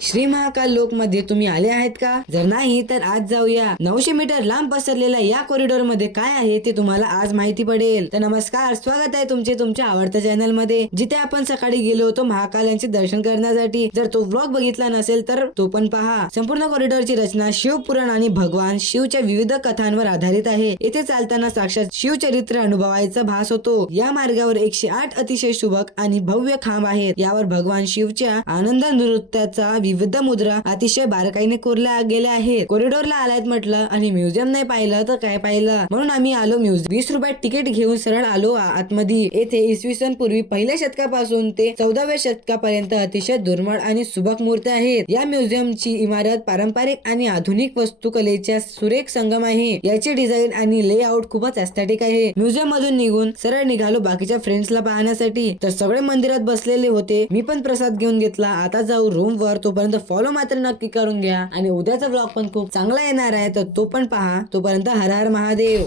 श्री महाकाल लोक मध्ये तुम्ही आले आहेत का? जर नाही तर आज जाऊया. 900 मीटर लांब पसरलेल्या या कॉरिडॉर मध्ये काय आहे ते तुम्हाला आज माहिती पडेल. तर नमस्कार, स्वागत आहे तुमचे तुमच्या आवडत्या चॅनल मध्ये, जिथे आपण सकाळी गेलो होतो महाकाल यांचे दर्शन करण्यासाठी. जर तो व्लॉग बघितला नसेल तर तो पण पहा. संपूर्ण कॉरिडॉरची रचना शिवपुराण आणि भगवान शिवच्या विविध कथांवर आधारित आहे. येथे चालताना साक्षात शिवचरित्र अनुभवायचा भास होतो. या मार्गावर 108 अतिशय शुभक आणि भव्य खांब आहेत. यावर भगवान शिवच्या आनंद नृत्याचा विविध मुद्रा अतिशय बारकाईने कोरल्या गेल्या आहेत. कॉरिडॉरला आलायत म्हटलं आणि म्युझियम नाही पाहिलं तर काय पाहिलं, म्हणून आम्ही आलो म्युझियम. 20 रुपयात तिकीट घेऊन सरळ आलो आतमध्ये. येथे इसवी सन पूर्वी पहिल्या शतकापासून ते 14व्या शतकापर्यंत अतिशय दुर्मिळ आणि सुबक मूर्त्या आहेत. या म्युझियमची इमारत पारंपरिक आणि आधुनिक वास्तुकलेच्या सुरेख संगम आहे. याचे डिझाईन आणि लेआउट खूपच एस्थेटिक आहे. म्युझियम मधून निघून सरळ निघालो बाकीच्या फ्रेंड्सला पाहण्यासाठी. तर सगळे मंदिरात बसलेले होते. मी पण प्रसाद घेऊन घेतला. आता जाऊ रूम वर. तोपर्यंत फॉलो मात्र नक्की करून घ्या आणि उद्याचा व्लॉग पण खूप चांगला येणार आहे, तर तो पण पहा. तोपर्यंत हर हर महादेव.